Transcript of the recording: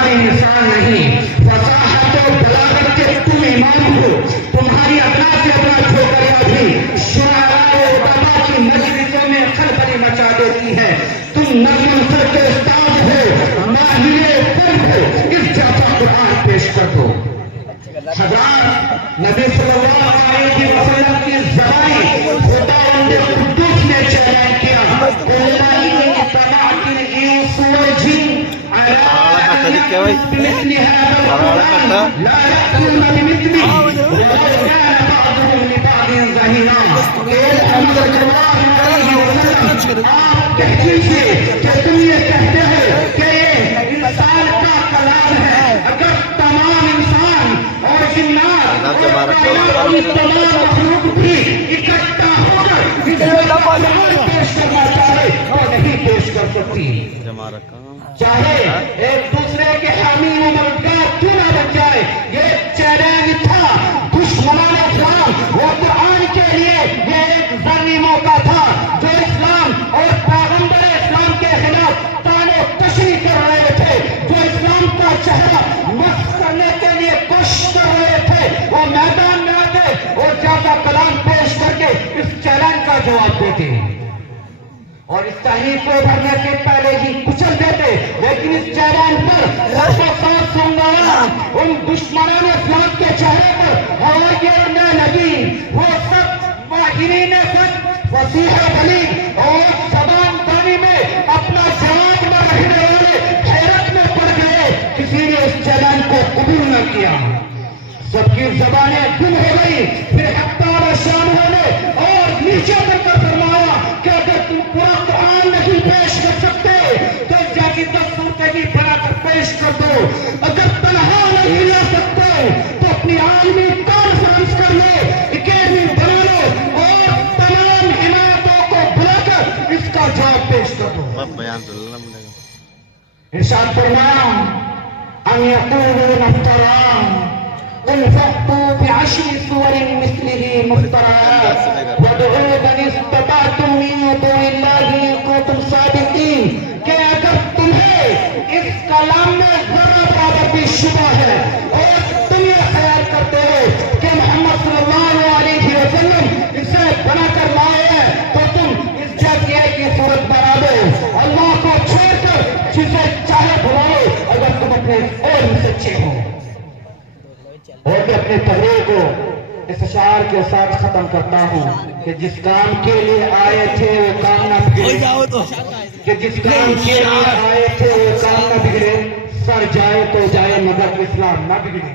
تمہاری مثال نہیں. فصاحت و بلاغت کے تم امام ہو. تمہاری ادنا سے ادنا چھوکریاں بھی شعراء و ادبا کی مجلسوں میں خلبلی مچا دیتی ہے. تم نظم نثر کے استاد ہو, ماہر فن ہو, اس جیسا قرآن پیش کر دو. حضرات, نبی صلی اللہ علیہ وسلم کی زبانی خداوند قدوس نے چیلنج کیا. اللہ طلعت الانس والجن على ان يأتوا بمثل هذا القرآن لا يأتون بمثله ولو كان بعضهم لبعض ظهيرا. آپ کہیے کہ تم یہ کہتے ہو کہ یہ انسان کا کلام ہے. اگر تمام انسان اور جنات اور تمام مخلوق بھی اکٹھا ہو کر پیش کرنا چاہے تو نہیں پیش کر سکتی. چاہے ایک دوسرے کے حامی و مددگار کیوں نہ بن جائے. یہ چیلنج تھا دشمنان اسلام و قرآن کے لیے. یہ ایک ذرنی موقع تھا جو اسلام اور پیغمبر اسلام کے خلاف تانے تشریح کر رہے تھے, جو اسلام کا چہرہ مسخ کرنے کے لیے کوشش کر رہے تھے, وہ میدان میں آتے اور جیسا کلام پیش کر کے اس چیلنج کا جواب دیتے اور اس تحریک کو بھرنے سے پہلے ہی کچل دیتے. لیکن اس چیلنج پر سنگایا ان دشمنان اسلام کے چہرے پر ہوائیں اڑنے لگی. وہ سب ماہرین فن, فصیح بلیغ اور زبان دانی میں اپنا جواب نہ رہنے والے حیرت میں پڑ گئے. کسی نے اس چیلنج کو قبول نہ کیا. سب کی زبانیں گم ہو گئی. پھر حتیٰ شاموں نے اور نیچے تک کر فرمایا کہ اگر تم پورا قرآن نہیں پیش کر سکتے تو جا کے 10 صورتیں بھی بنا کر پیش کر دو. اگر تنہا نہیں لا سکتے تو اپنی عالمی کانفرنس کر لو, اکیڈمی بنا لو اور تمام حمایتوں کو بلا کر اس کا جواب پیش کر دو. ارشاد فرمایا ان یقولون افترا قل فأتوا بعشر سور مثله مفتريات وادعوا من استطعتم من دون الله إن كنتم صادقين. کہ اگر تمہیں اس کلام میں ذرا برابر بھی شبہ ہے اور تم یہ خیال کرتے ہو کہ محمد صلی اللہ علیہ وسلم اسے بنا کر لائے ہیں تو تم اس جیسی ایک کی صورت بنا دو. اللہ کو چھوڑ کر جسے چاہے بلا لو اگر تم اپنے اور بھی سچے ہو. اور میں اپنے تقریر کو اس اشعار کے ساتھ ختم کرتا ہوں کہ جس کام کے لیے آئے تھے وہ کام نہ بگڑے, کہ جس کام کے لیے آئے تھے وہ کام نہ بگڑے. سر جائے تو جائے مگر اسلام نہ بگڑے.